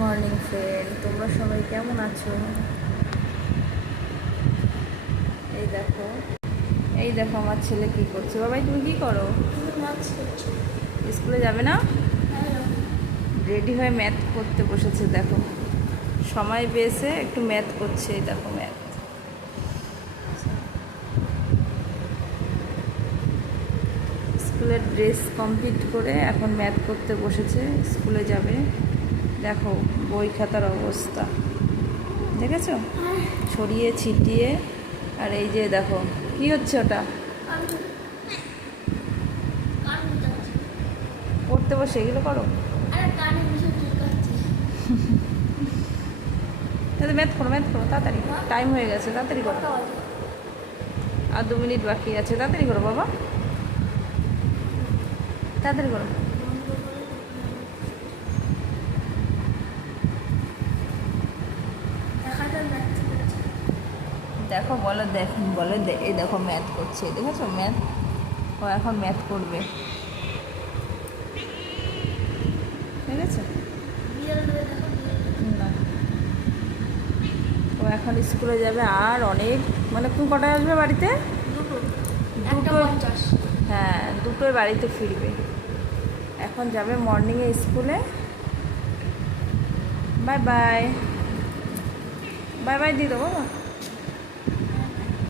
Morning friend, তোমরা সবাই কেমন আছো? এই দেখো এই দেখো আমার ছেলে কি করছে। বাবাই তুমি কি করো? স্কুলে যাবে না? রেডি হয়ে ম্যাথ করতে বসেছে। দেখো সময় পেয়েছে, একটু ম্যাথ করছে। এই দেখো ম্যাথ। স্কুলের ড্রেস কমপ্লিট করে এখন ম্যাথ করতে বসেছে, স্কুলে যাবে। দেখো বই খাতার অবস্থা দেখেছো, ছড়িয়ে ছিটিয়ে। আর এই যে দেখো কি হচ্ছে, ওটা পড়তে বসে এগুলো করো। ম্যাথ করো, ম্যাথ করো তাড়াতাড়ি, টাইম হয়ে গেছে, তাড়াতাড়ি করো। আর 2 মিনিট বাকি আছে, তাড়াতাড়ি করো বাবা, তাড়াতাড়ি করো। দেখো বলো, দেখুন বলে এই দেখো ম্যাথ করছে, দেখেছো ম্যাথ। ও এখন ম্যাথ করবে, ঠিক আছে না। ও এখন স্কুলে যাবে, আর অনেক মানে তুমি কটায় আসবে বাড়িতে? দুটোই। হ্যাঁ, দুটোই বাড়িতে ফিরবে। এখন যাবে মর্নিংয়ে স্কুলে। বাই বাই, বাই বাই দিয়ে দেবো বাবা।